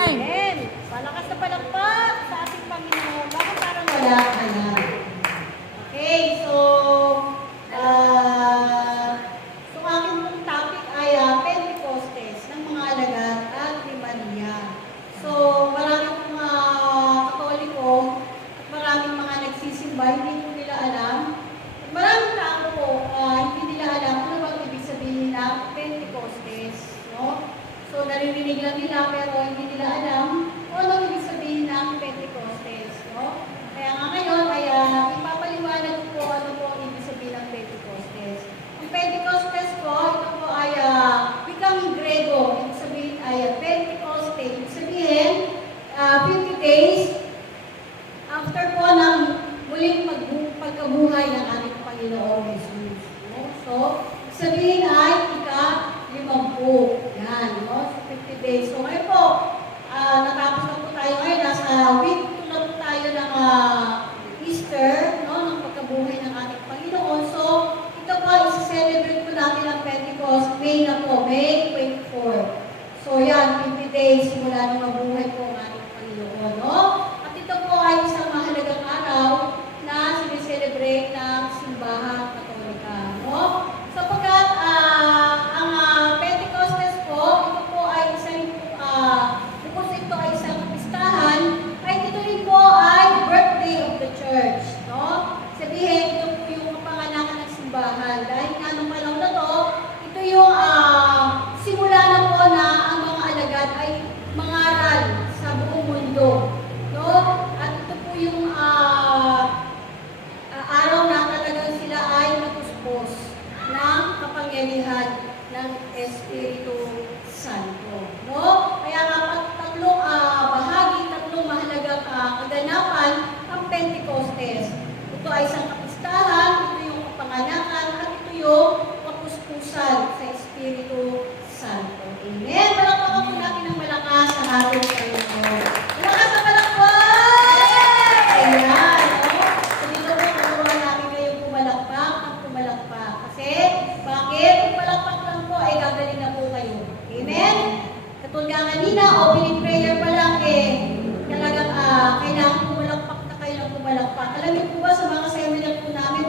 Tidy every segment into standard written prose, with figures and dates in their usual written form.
Amen. Malakas na palakpak sa ating Panginoon. Bakit parang wala ka na? Okay, so aking pong topic ay Pentecostes ng mga alagad at ni Maria. So, maraming mga Katoliko at maraming mga nagsisimba, hindi po nila alam. At maraming tao po, hindi nila alam kung ano bang ibig sabihin ng Pentecostes. No? So, naririnig lang nila pero hindi nila alam kung ano ibig sabihin ng Pentecostes. No? Kaya nga ngayon ay ipapaliwanag ko ano po ibig sabihin ng Pentecostes. Ang Pentecostes po, ito po ay wikang Grego. Ibig sabihin ay Pentecoste. Ibig sabihin, 50 days after po ng muling pagkabuhay ng ating Panginoong Jesus. No? So, ibig sabihin ay ika-50. Yan, no? So, 50 days. So, ngayon po, natapos na po tayo ngayon. Nasa week 2 na po tayo ng Easter, no? Ng pagkabuhay ng ating Panginoon. So, ito po, isa-celebrate po natin ang Pentecost. May na po, May 24. So, yan, 50 days simula nung mabuhay po ang ating Panginoon, no? At ito po ay isang mahalagang araw na sineselebrate ng simbahan Katolika, no? Sapagkat ang Pentecostes po, ito po ay isang, bukod sa ito ay isang pistahan, ay ito rin po ay birthday of the church, no? Sabihin, ito po yung kapanganakan ng simbahan. Dahil nga nung panahon na to, ito yung simula na po na ang mga alagad ay mangaral sa buong mundo, no? At ito po yung araw na talagang sila ay natuspos ng kapangyarihan ng Espiritu Santo. No? Kaya nga tatlong bahagi, tatlong mahalagang kaganapan ang Pentecostes. Ito ay isang kapistahan, ito yung kapanganakan, at ito yung kapuspusan sa Espiritu Santo. Amen? Palakpakan po natin ng malakas sa ating Panginoon. Malakas na palakpak! Ayan. So dito po, turuan namin kayong pumalakpak ng pumalakpak. Kasi, bakit? Kung palakpak lang po, ay gagaling na po kayo. Amen? Katulad nga kanina, opening prayer pa lang talagang kailangan pumalakpak na kayo ng pumalakpak. Alam niyo po ba, sa mga seminar po namin,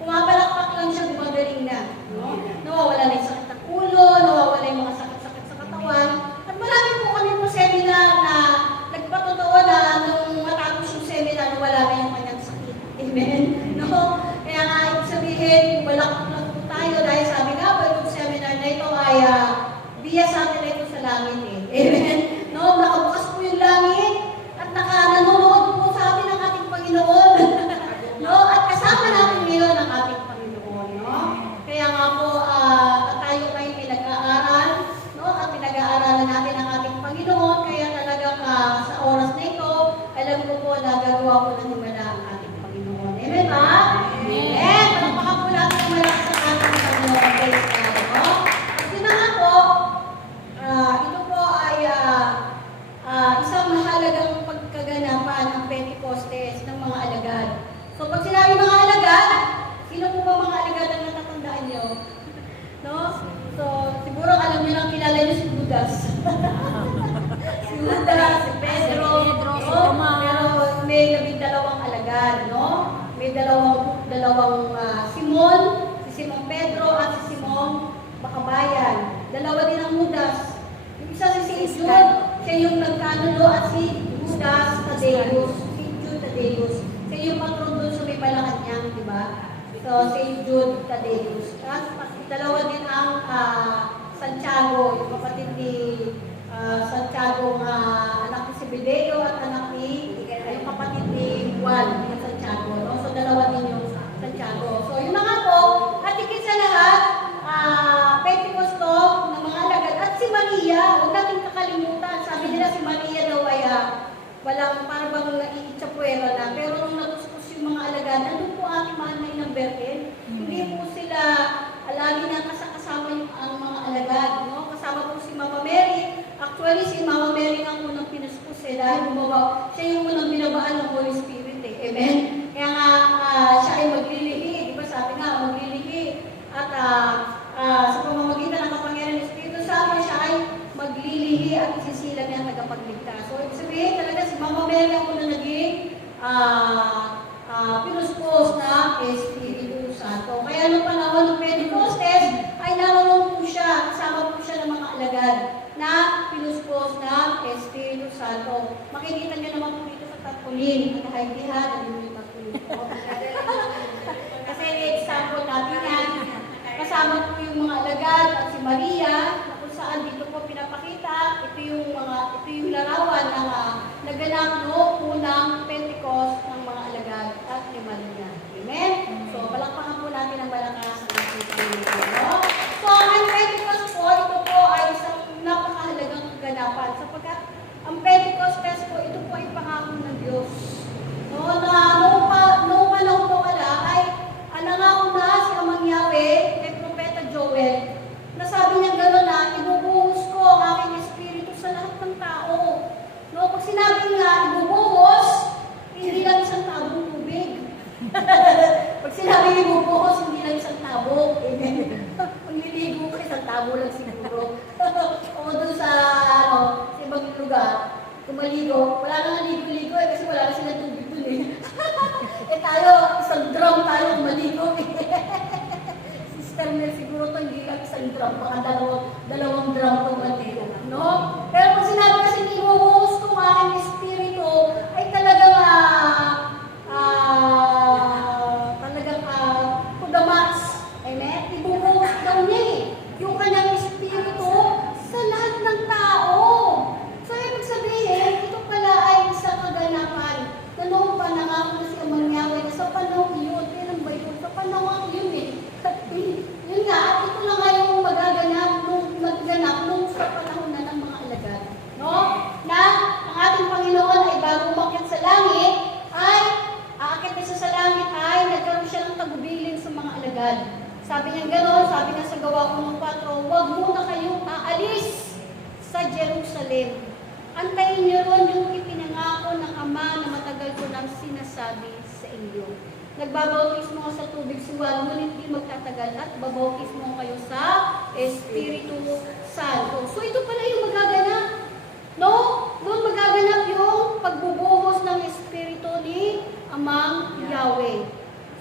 pumapalakpak lang siya, gumagaling na. No? Nawawala na yung sakit ng ulo, nawawala yung mga sakit-sakit sa katawan. At marami po kami po seminar na nagpatotoo na nung matapos yung seminar, wala na yung kanyang sakit. Amen? No? Kaya nga, ibig sabihin, pumalakpak lang po tayo dahil sabi nga po, yung seminar na ito ay biya sa atin na ito sa langit. Amen? No? Nakabukas po yung langit at nanonood po sa atin ang ating Panginoon. No? At kasama natin ngayon ang ating Panginoon. No? Kaya nga po, tayo kayo pinag-aaral, no? At pinag-aaralan natin ang ating Panginoon. Kaya talagang sa oras na ito, alam ko po na gagawa po ng himala ang ating Panginoon. Amen ba? Amen! Palakpakan po natin ang malakas ang ating Panginoon. Praise God. No? At yun na nga po, ito po ay isang mahalagang pagkaganapan ng Pentecostes ng mga alagad. So, pag sinabi mga alagad, sino po ba mga alagad ang natatandaan niyo? No? So, siguro alam niyo lang, kilala niyo si Judas. Si Judas, si Pedro, si Toma. Pero may 12 alagad, no? May dalawang Simon, si Simon Pedro at si Simon Bakabayan. Dalawa din ang Judas. Yung isa si Jude, siya yung nagkanulo, at si Judas Tadeus. Si Jude Tadeus. Siya yung patron doon sa may Malacanang, di ba? So, si Jude Tadeus. Tapos, dalawa din ang Santiago, yung kapatid ni Santiago, anak ni Zebedeo at anak ni yung kapatid ni Juan, ni Santiago. No? So, dalawa din yung Santiago. So, yun na nga po. At higit sa lahat, Pentecosto ng mga alagad. At si Maria, huwag natin kakalimutan. Sabi nila si Maria daw ay walang parang naiitsapuera na. Pero nung natuspos yung mga alagad, nandun po ating mahal na inang Bergen. Hindi po sila lagi na kasama ang mga alagad. No? Kasama po si Mama Mary. Actually, si Mama Mary ang unang pinuspos dahil siya yung unang binabaan ng Holy Spirit. Amen? Kaya nga, siya ay maglilihi. Di ba sabi nga, maglilihi. At sa pamamagitan ng kapangyarihan ng Espiritu Santo, siya ay maglilihi at isilang niya tagapagligtas. So, ibig sabihin talaga si Mama Mary ang una naging pinuspos na Espiritu Santo. Kaya nung panahon ng Pentecostes, ay naroon po siya, kasama po siya ng mga alagad na pinuspos ng Espiritu Santo. Makikita niyo naman po dito sa Tatpulin, ang kahit-lihan, yung Tatpulin po. Kasi example natin yan, kasama po yung mga alagad at si Maria, na kung saan dito po pinapakita, ito yung larawan ng naganap no unang Pentecost ng mga alagad at ni Maria. Amen? So, palakpakan po natin ang malakas ng Espiritu. No? So, ang Pentecost po, ito po ay isang napakahalagang kaganapan sapagkat ang Pentecostes po, ito po ay pangako ng Diyos. No, na noong panahon po wala ay nangako na si Amang Yahweh kay Propeta Joel na sabi niya gano'n na ibubuhos ko ang aking Espiritu sa lahat ng tao. No, pag sinabi nga ibubuhos, hindi lang isang tabong tubig. Pag sinabi ibubuhos, hindi lang isang tabo. Pag niligo ka, isang tabo lang siguro. O doon sa ibang lugar, kumaligo, wala nang ligo-ligo kasi wala na silang tubig doon tayo, isang drum tayo maligo Sister Mel, siguro ito hindi lang isang drum, baka dalawang drum itong maligo. No? Pero pag sinabi kasi ibubuhos ko ang aking Espiritu, ay talagang to the max. Amen? Ibubuhos daw niya yung kanyang Espiritu sa lahat ng tao. So, ibig sabihin, ito pala ay isang kaganapan na noong pa nangako na si Amang Yahweh na sa panahon yun. Kailan ba yun? Sa panahon yun Yun nga, at ito na nga yung magganap nung sa panahon na ng mga alagad. No? Na ang ating Panginoon ay bago umakyat sa langit, ay aakit na siya sa langit ay nagkaroon siya ng tagubilin sa mga alagad. Sabi niya gano'n, sabi niya sa Gawa 1:4, huwag muna kayong aalis sa Jerusalem. Antayin niyo ron yung ipinangako ng Ama na matagal ko nang sinasabi sa inyo. Nagbabautismo sa tubig si Juan, ngunit di magtatagal at babautismo kayo sa Espiritu Santo. So ito pala yung magaganap. No? Doon magaganap yung pagbubuhos ng Espiritu ni Amang Yahweh.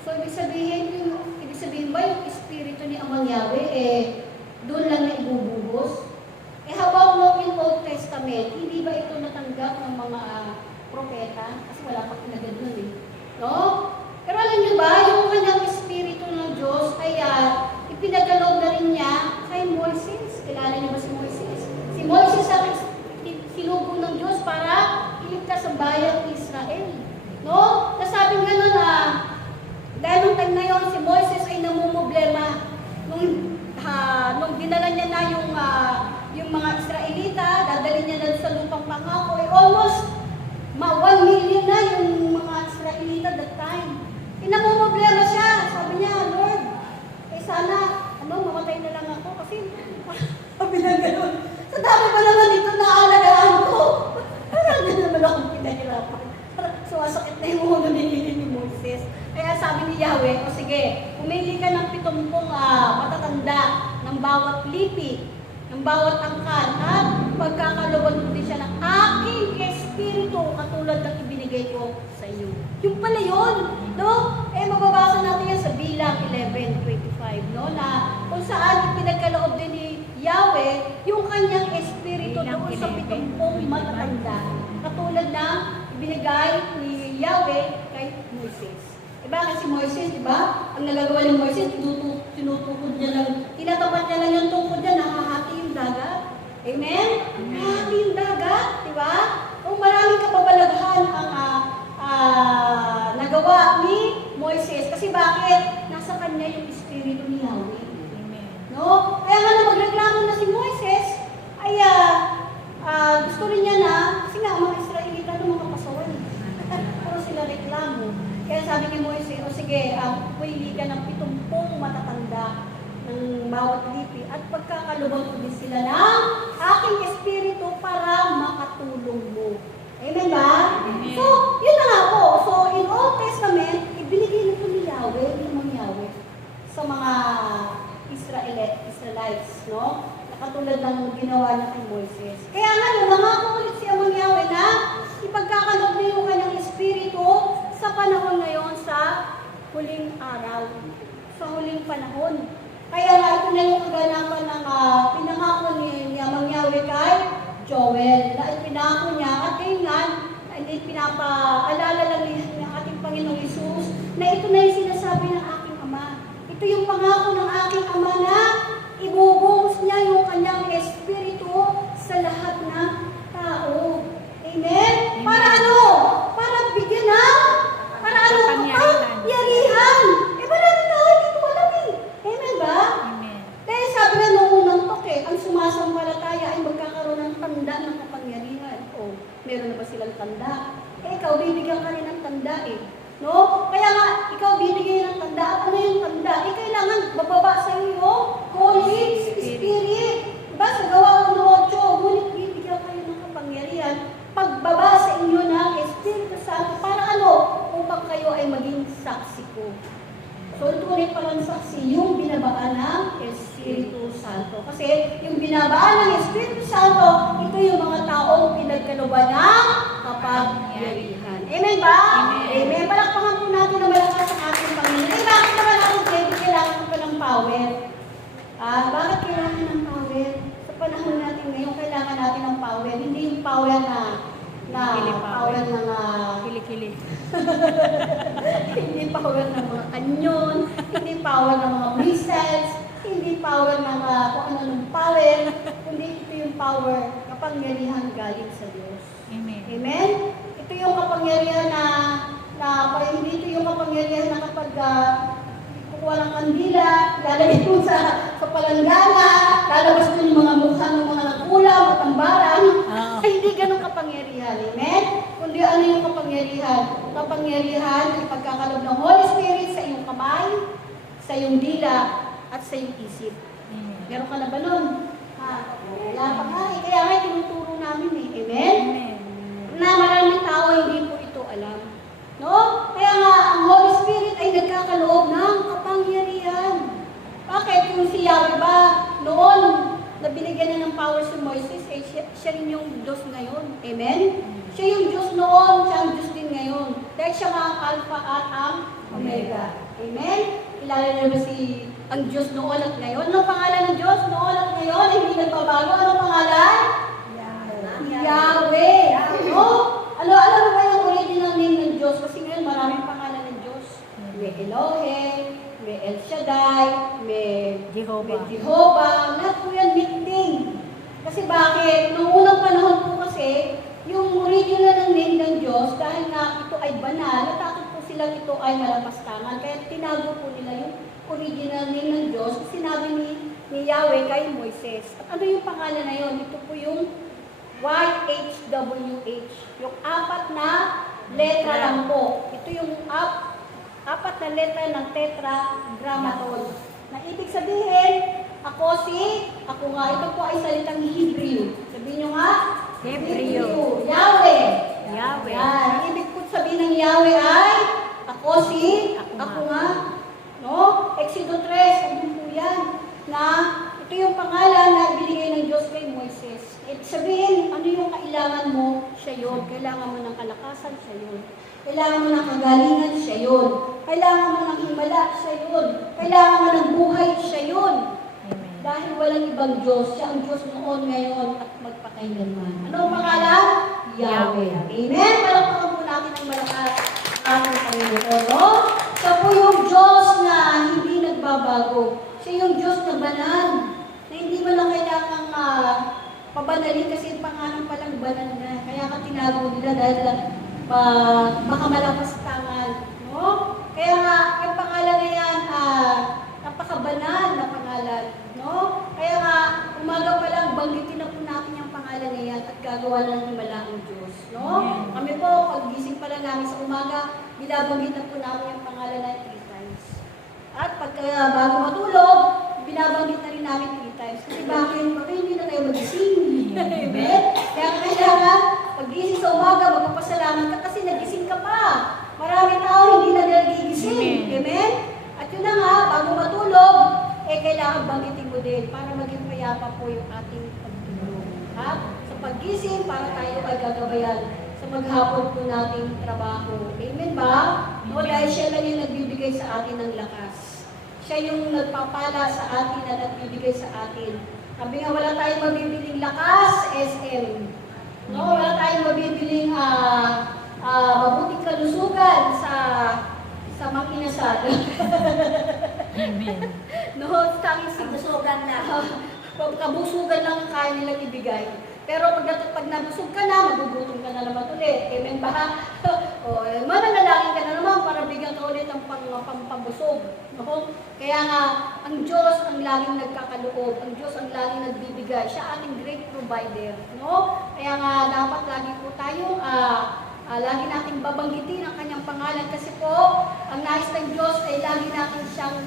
So ibig sabihin ba yung Espiritu ni Amang Yahweh, doon lang na ibubuhos? How about in Old Testament, hindi ba ito natanggap ng mga propeta? Kasi wala pang inagad nun No? Pero alam niyo ba, yung kanyang Espiritu ng Diyos ay ipinagalob na rin niya kay Moises. Kilala niyo ba si Moises? Si Moises ang sinugo ng Diyos para iligtas ang bayang Israel. No? Nasabing gano'n dahil nung time na yun, si Moises ay namumblema. Nung dinala niya na yung mga Israelita, dadalhin niya na sa lupang pangako, almost 1 million na yung mga Israelita that time. Namumblema siya. Sabi niya, Lord, sana, mamatay na lang ako kasi sabi na gano'n. Sa dami pa naman ito na alagaan ko. Parang na naman akong pinahirapan. Sumasakit na yung ulo ni Moses. Kaya sabi ni Yahweh, sige, pumili ka ng 70 matatanda ng bawat lipi, ng bawat angkan, at pagkakaluwan mo din siya ng aking Espiritu katulad ng ibinigay ko sa iyo. Yung pala yun, no? Mababasa natin yan sa Bilang 11:25, no? Na kung saan pinagkaloob din ni Yahweh yung kanyang Espiritu doon sa 70 matatanda. Katulad ng ibinigay ni Yahweh kay Moises. Bakit si Moises, di ba? Ang nagagawa ni Moises, tinutukod niya lang, tinatapat niya lang yung tukod niya, nakahati yung dagat. Amen? Nakahati yung dagat, di ba? Kung maraming kapabalaghan ang nagawa ni Moises. Kasi bakit? Nasa kanya yung Espiritu ni Yahweh. Amen. No? Kaya nga na magreklamo na si Moises, ay gusto rin niya na, kasi nga mga Israelita ng mga pasawan. Puro sila reklamo. Kaya sabi ni Moises, sige, pumili ka ng 70 matatanda ng bawat lipi at pagkakalubang ko din sila ng aking Espiritu para makatulong mo. Amen ba? Amen. So, yun na nga po. So, in Old Testament, ibinigay nito ni Yahweh sa mga Israelites, no? katulad ng ginawa niya kay Moises. Kaya nga, nangako ulit si Amang Yahweh na ipagkakaloob niya yung kanyang espiritu sa panahon ngayon sa huling araw, sa huling panahon. Kaya nga, ito na yung kaganapan ng pinangako ni Amang Yahweh kay Joel, na ipinako niya at ngayon nga, hindi pinapaalala lang ni ating Panginoong Hesus na ito na yung sinasabi ng aking Ama. Ito yung pangako ng aking Ama na ibubuhos niya yung kanyang espiritu sa lahat ng tao. Amen? Para ano? Para bigyan ng para ano? Kapangyarihan. Marami tao hindi ko alam eh. Amen ba? Amen. Kaya sabi nga nung unang toke, ang sumasampalataya ay magkakaroon ng tanda ng kapangyarihan. O, meron na ba silang tanda? Ikaw, bibigyan ka rin ng tanda eh. No? Kaya nga, ikaw bibigyan ng tanda. At ano yung tanda? Kailangan bababa sa iyo yung Holy Spirit. Diba? Sa Gawa 1:8, ngunit bibigyan kayo ng kapangyarihan. Pagbaba sa inyo ng Espiritu Santo. Para ano? Upang kayo ay maging saksi ko. So, tunay palang saksi yung binabaan ng Espiritu Santo. Kasi yung binabaan ng Espiritu Santo, ito yung mga taong pinagkalooban ng kapangyarihan. Amen ba? Amen. Palakpakan po natin na malakas ang ating Panginoon. Eh, bakit naman natin pwede kailangan pa ng power? Bakit kailangan ng power? Sa panahon natin ngayon, kailangan natin ng power. Hindi yung power na power ng Kili-kili. hindi power ng mga kanyon, hindi power ng mga missiles, hindi power ng kung ano ng power, kundi ito yung power, kapangyarihan galing sa Diyos. Amen. Amen? Ito yung kapangyarihan na hindi ito yung kapangyarihan na kapag kukuha ng kandila, lalagay mo sa palanggana, lalabas mo yung mga mukha ng mga nakulang at tambaran. Ay, hindi ganun kapangyarihan. Amen? Kundi ano yung kapangyarihan? Kapangyarihan ay pagkakalob ng Holy Spirit sa iyong kamay, sa iyong dila, at sa iyong isip. Meron ka na ba nun? Wala pa nga eh. Kaya nga tinuturo namin eh. Amen? Amen. Na maraming tao hindi po ito alam. No? Kaya nga, ang Holy Spirit ay nagkakaloob ng kapangyarihan. Bakit? Kung si Yahweh ba noon na binigyan niya ng power si Moises, eh, siya rin yung Diyos ngayon. Amen? Siya yung Diyos noon, siya ang Diyos din ngayon. Dahil siya nga ang Alpha at ang Omega. Amen? Kilala niyo ba ang Diyos noon at ngayon? Anong pangalan ng Diyos noon at ngayon? Hindi nagbabago. Anong pangalan? Yahweh. No? Alam mo ba yung original name ng Diyos? Kasi ngayon maraming pangalan ng Diyos. May Elohim, may El Shaddai, may Jehovah. Lahat po yan meaning. Kasi bakit? Noong unang panahon po kasi, yung original ng name ng Diyos, dahil nga ito ay banal, natakot po silang ito ay malapastangan. Kaya tinago po nila yung original name ng Diyos. Sinabi ni Yahweh kay Moises. At ano yung pangalan na yun? Ito po yung YHWH. Yung apat na letra lang po. Ito yung apat na letra ng tetragrammaton. Na ibig sabihin, ako nga, ito po ay salitang Hebrew. Sabihin nyo nga, Hebrew. Yahweh. Yan. Ibig po sabihin ng Yahweh ay, ako nga. No? Exodo 3, sabihin po yan. Na ito yung pangalan na ibinigay ng Diyos kay Moises. Sabihin, ano yung kailangan mo? Siya yun. Kailangan mo ng kalakasan? Siya yun. Kailangan mo ng kagalingan? Siya yun. Kailangan mo ng himala? Siya yun. Kailangan mo ng buhay? Siya yun. Amen. Dahil walang ibang Diyos. Siya ang Diyos noon, ngayon, at magpakailanman. Ano ang pangalan? Yahweh. Amen? Palakpakan po natin ang malakas ating Panginoon. No? Siya po yung Diyos na hindi nagbabago. Siya yung Diyos na banal. Na hindi mo na kailangang pabanalin kasi pangalan palang banal na. Kaya ka tinago nila dahil baka malapastangan. No? Kaya nga, yung pangalan na yan, napakabanal na pangalan. No? Kaya nga, umaga pa lang, banggitin na po natin yung pangalan na yan at gagawa na ng himala ang Diyos. No? Kami po, pag-gising pa lang namin sa umaga, binabanggit na po namin yung pangalan na 3 times. At pagka bago matulog, binabanggit na rin namin 3 times. Kasi bakit hindi na tayo magising? Amen? Kaya kailangan, pag-gising sa umaga, magpapasalamat ka kasi nagising ka pa. Marami tao hindi na nagigising. Amen? At yun na nga, bago matulog, kailangan banggitin mo din para maging payapa po yung tayo ay gagabayan sa maghapon po nating trabaho. Amen ba? No, dahil siya lang yung nagbibigay sa atin ng lakas. Siya yung nagpapala sa atin at nagbibigay sa atin. Sabi nga, wala tayong mabibiling lakas, SM. No, wala tayong mabibiling mabuting kalusugan sa mag-inasal. Amen. No, tanging kabusugan lang. Kabusugan lang ang kaya nilang ibigay. Pero pag nabusog ka na, magugutom ka na naman ulit. Amen ba? O, mananalangin ka na naman para bigyan ka ulit ng pambusog. No? Kaya nga, ang Diyos ang laging nagkakaloob. Ang Diyos ang laging nagbibigay. Siya ating great provider. No? Kaya nga, dapat lagi po tayo lagi nating babanggitin ang kanyang pangalan kasi po, ang nais ng Diyos ay lagi natin siyang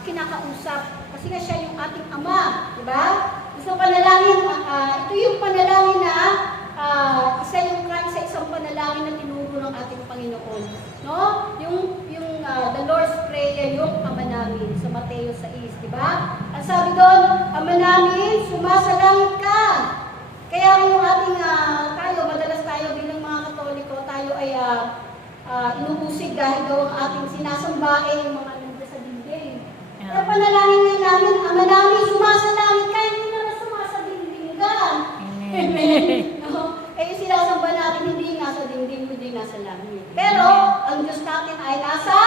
kinakausap. Kasi nga siya yung ating Ama, di ba? Isang panalangin, ito yung panalangin na isang panalangin na tinuro ng ating Panginoon. No? Yung the Lord's Prayer, yung Ama namin sa Mateo 6, di ba? Ang sabi doon, Ama namin, sumasalangit ka. Kaya yung ating madalas tayo bilang mga Katoliko, tayo ay inuusig dahil daw ang ating sinasamba ay yung mga nandun sa dingding. Kaya panalangin nga namin, Ama namin, sumasalangit ka, hindi naman sumasadingding ka. Amen. No? Eh, yung sinasamba natin, hindi nasa dingding, hindi nasa langit. Pero, ang Diyos natin ay nasa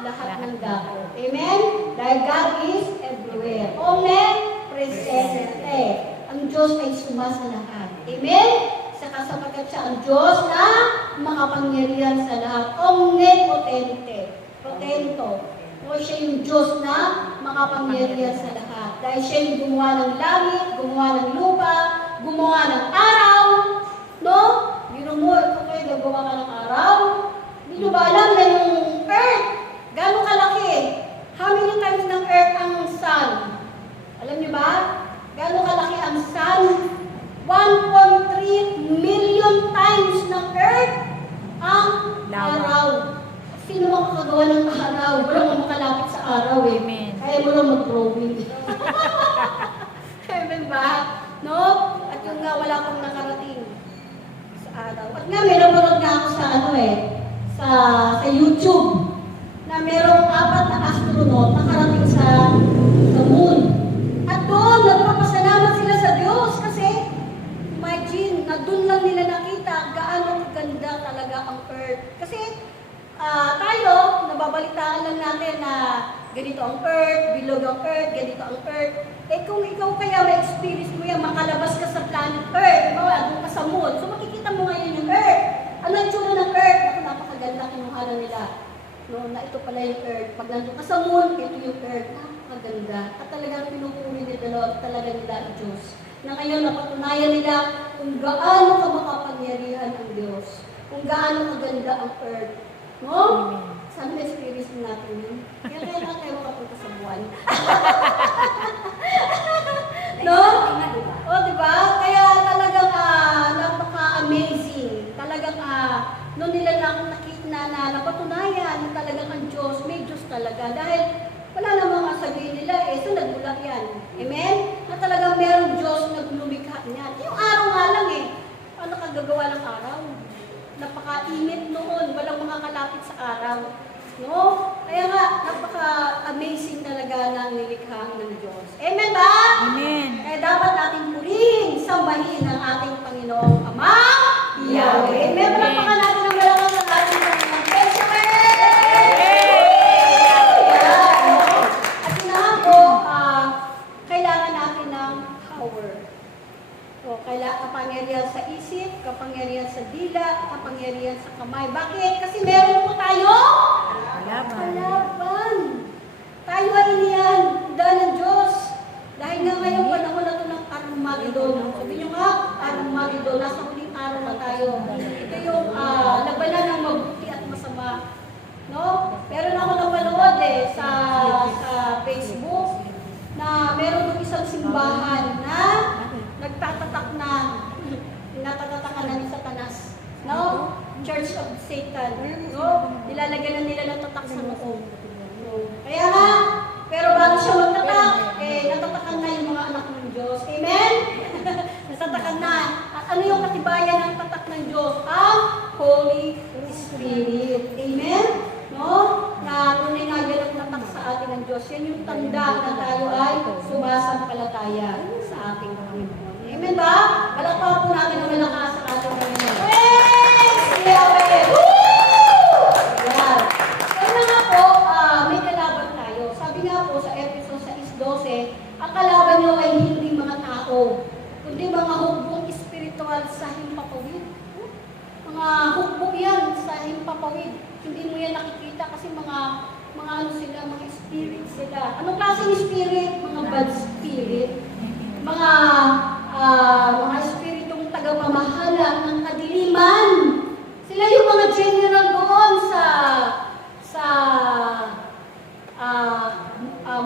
lahat ng dako. Amen? Dahil God is everywhere. Omnipresente. Ang Diyos ay sumasa lahat. Amen? Sapagkat siya ang Diyos na makapangyarihan sa lahat. Omnipotente. Potento. O siya yung Diyos na makapangyarihan sa lahat. Dahil siya yung gumawa ng langit, gumawa ng lupa, gumawa ng araw. No? Biro mo, ito kayo gagawa ka ng araw. Hindi nyo ba alam na yung earth, gano'ng kalaki? How many times ng earth ang sun? Alam nyo ba? Gano'ng kalaki ang sun? 1.3 million times ng earth ang araw. Sino makakagawa ng araw? Walang makalapit sa araw eh. Amen. Kaya mo lang mag-drawing. Amen ba? No? At yung nga wala pang nakarating sa araw. At nga meron nga ako sa sa YouTube na merong 4 na astronaut nakarating sa moon. At doon, nagpapasalamat sila sa Diyos kasi imagine, na doon lang nila nakita gaano ganda talaga ang earth. Kasi tayo, nababalitaan lang natin na ganito ang earth, bilog ang earth, ganito ang earth. Eh kung ikaw kaya may experience mo yan, makalabas ka sa planet earth, doon ka sa moon, so makikita mo ngayon yung earth. Ano yung tsura ng earth? Ako, napakaganda kinuha nila. No, na ito pala yung earth. Pag nandun ka sa moon, ito yung earth. Napakaganda. At talagang pinupuri nila talaga nila ang Diyos. Na ngayon, napatunayan nila kung gaano ka makapangyarihan ang Diyos. Kung gaano kaganda ang earth. No? Sana na-experience natin yun. Kaya na tayo makapunta sa buwan. No? O, diba? Kaya talagang napaka-amazing. Talagang noon nila nakita na napatunayan na talagang ang Diyos, may Diyos talaga. Dahil wala namang sabihin nila, so nagmula yan. Amen? Na talagang merong Diyos na lumikha niyan. Yung araw nga lang paano ka gagawa ng araw? Napaka-init noon, walang makakalapit sa araw. No? Kaya nga, napaka-amazing talaga ng nilikha ng Diyos. Amen ba? Amen. Kaya dapat natin purihin, sambahin ang ating Panginoong Ama, Yahweh. Amen. Palapakan natin ang malakas ng ating Panginoong At sinahan ko, kailangan natin ng power. So, kapangyarihan sa isip, kapangyarihan sa dila, kapangyarihan sa kamay. Bakit? Kasi meron po tayo kalaban. Tayo ay iniyan, dahil ng Diyos. Dahil nga ngayong panahon na ito ng Armageddon. Sabi nyo nga, Armageddon, nasa huling araw na tayo. Ito yung labanan ng mabuti at masama. No? Meron ako napanood sa Facebook na meron ng isang simbahan na nagtatatak na, natatatak na ni Satanas. No? Church of Satan. No? Nilalagyan na nila ng tatak sa noo. No? Kaya nga, pero bago siya magtatak, natatakan na yung mga anak ng Diyos. Amen? Natatakan na. At ano yung katibayan ng tatak ng Diyos? Ang Holy Spirit. Amen? No? Na tunay na yan ang tatak sa atin ng Diyos. Yan yung tanda na tayo ay sumasampalataya sa ating Panginoon. Amen ba? Palakpakan po natin ang malakas sa ating Panginoon. Praise Yahweh! Woo! Yan. Kaya nga po, may kalaban tayo. Sabi nga po sa Efeso 6:12, ang kalaban nyo ay hindi mga tao, kundi mga hukbong espiritual sa himpapawid. Mga hukbong yan sa himpapawid. Hindi mo yan nakikita kasi mga ano sila, mga spirit sila. Anong klaseng spirit? Mga bad spirit. Mga espiritong tagapamahala ng kadiliman. Sila yung mga general doon sa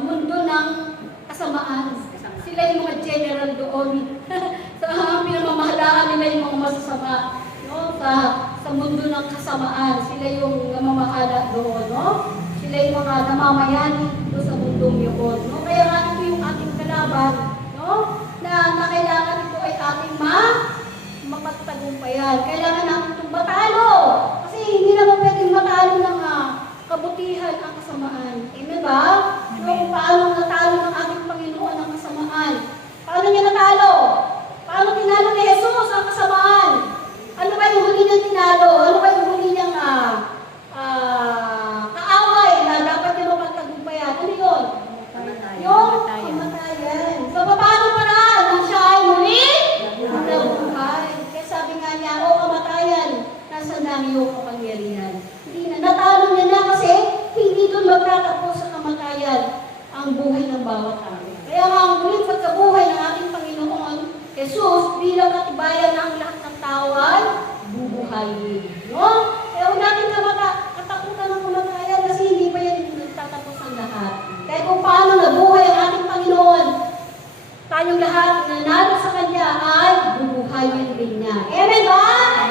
mundo ng kasamaan. Sila yung mga general doon. Sa pinamamahalaan nila yung mga masasama. No? Sa mundo ng kasamaan. Sila yung namamahala doon. No? Sila yung mga namamayani doon sa mundong yun. No? Kaya nga ito yung ating kalaban. No? Na kailangan ito ay ating mapagtagumpayan. Kailangan natin itong matalo. Kasi hindi naman pwedeng matalo ng kabutihan ang kasamaan. Amen ba? No, paano natalo ng ating Panginoon ang kasamaan? Paano niya natalo? Paano tinalo ni Jesus ang kasamaan? Ano ba yung huli niyang tinalo? Ano ba yung huli niyang kaaway na dapat niya mapagtagumpayan? Ano yun? Yung kamatayan. So, paano paraan nang siya ay muli? Nabuhay. Kaya sabi nga niya, o kamatayan, nasa nang iyong kapangyarihan. Hindi na. Natalo niya na kasi hindi doon magtatapos sa kamatayan ang buhay ng bawat tao. Kaya nga ang muling pagkabuhay ng ating Panginoon Jesus bilang katibayan na ang lahat ng tao ay bubuhayin. No? Kaya huwag natin katakutan ng kamatayan kasi hindi pa yan nagtatapos ang lahat. Kaya kung paano nabuhay ang ating Panginoon, tayong lahat na nanalo sa Kanya ay bubuhayin din niya. Amen ba?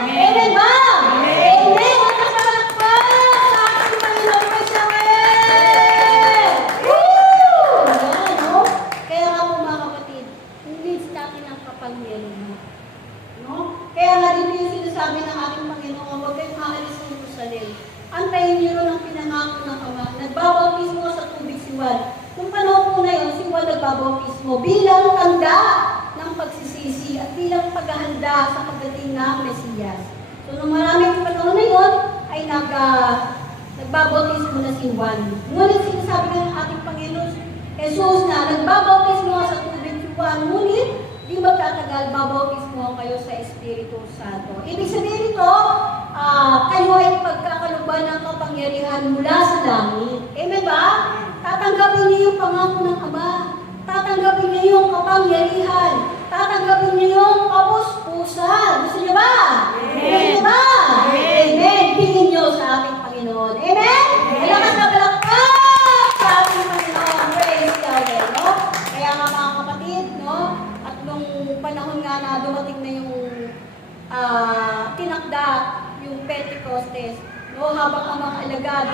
Amen ba? Amen! At nakalakpan sa ating Panginoon kay Samuel! Woo! Ayan, no? Kaya nga po mga kapatid, needs natin ang kapangyarihan. No? Kaya nga dito yung sinasabi ng ating Panginoon, huwag kayong aalis sa Jerusalem. Antayin niyo rin ang pinangako ng Ama. Nagbabautismo sa tubig si Juan. Nung panahon po na yun, si Juan nagbabautismo bilang tanda ng pagsisisi at bilang paghahanda sa pagdating ng Mesiyas. So, nung maraming panahon na yun, ay nagbabautismo na si Juan. Ngunit sinasabi ng ating Panginoon, Jesus na nagbabautismo sa tubig si Juan, ngunit di magtatagal, babautismo kayo sa Espiritu Santo. Ibig sabihin ito, kayo ay pagkakaluban ng kapangyarihan mula sa langit. Amen ba? Tatanggapin niyo yung pangako ng Ama. Tatanggapin niyo yung kapangyarihan. Tatanggapin niyo yung kapuspusan. Gusto niyo ba? Amen ba? Amen. Hingin niyo sa ating Panginoon. Amen? Malakas na palakpak sa ating Panginoon. Praise God. No? Kaya nga mga kapatid, no? At nung panahon nga na dumating na yung tinakda, yung Pentecostes, no? Habang ang mga alagad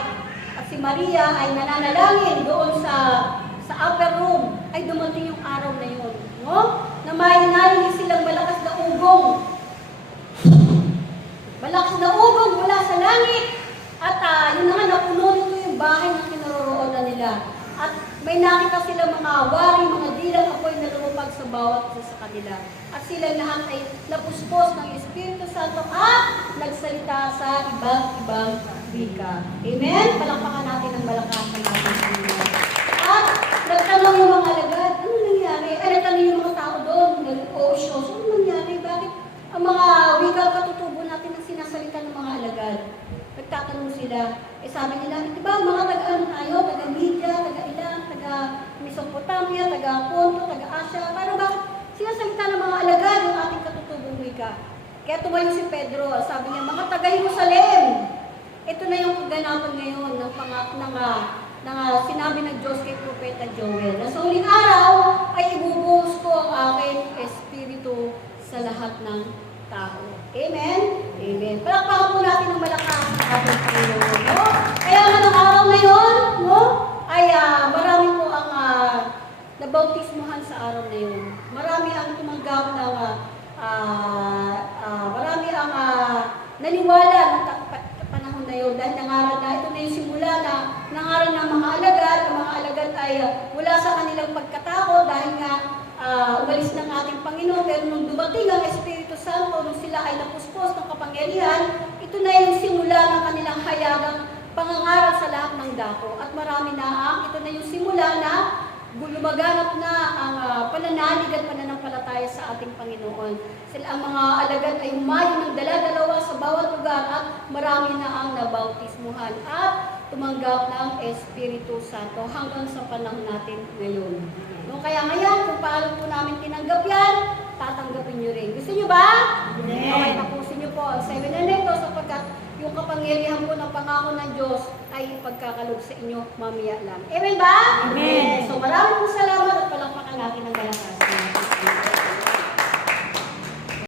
at si Maria ay nananalangin doon sa upper room, ay dumating yung araw na yun. No? Na may narinig silang malakas na ugong. Malakas na ugong mula sa langit. At yun na nga, napuno nito yung bahay na kinaroroonan nila. At may nakita sila mga wari, mga dilang apoy na lumupag sa bawat isa sa kanila. At sila lahat ay napuspos ng Espiritu Santo at nagsalita sa iba't ibang wika. Amen? Palakpakan natin ang malakas ng ating Panginoon. At nagtanong yung mga alagad, ano nangyari? Nagtanong yung mga tao doon, nag-o-show. So, ano nangyari? Bakit ang mga wika katutubo natin ang sinasalita ng mga alagad? Nagtatanong sila. Sabi nila, di ba mga taga-ano tayo? Taga-Lydia, taga-Ilang, taga-Mesopotamia, taga-Ponto, taga-Asya. Pero bakit sinasalita ng mga alagad yung ating katutubong wika? Kaya tumayo si Pedro, sabi niya, mga taga-Jerusalem, ito na yung kaganapan ngayon ng sinabi ng Diyos kay Propeta Joel. Na sa huling araw ay ibubuhos ko ang aking espiritu sa lahat ng tao. Amen? Amen. Palakpakan po natin ng malakas ng ating Panginoon. No? Kaya nga ng araw na yun, no? Ay marami po ang nabautismuhan sa araw na yun. Marami ang tumanggap ng marami ang naniwala ng panahon na yun dahil nangaral na ito na yung simula na nangaral ng mga alagad. Ang mga alagad ay wala sa kanilang pagkatakot dahil nga umalis ng ating Panginoon. Pero nung dumating ang Espiritu Santo, nung sila ay napuspos ng kapangyarihan, ito na yung simula ng kanilang hayagang pangangaral sa lahat ng dako. At marami na ito na yung simula na lumaganap na ang pananalig at pananampalataya sa ating Panginoon. Sila ang mga alagad ay humayo ng dala-dalawa sa bawat lugar at marami na ang nabautismuhan at tumanggap ng Espiritu Santo hanggang sa panahon natin ngayon. No, kaya ngayon, kung paano po namin tinanggap yan, tatanggapin nyo rin. Gusto nyo ba? Okay, tapusin nyo po ang seminar na ito sapagkat yung kapangyarihan po ng pangako ng Diyos ay pagkakalob sa inyo mamaya lang. Amen ba? Amen. So maraming salamat at palakpakan natin ng kalakasan.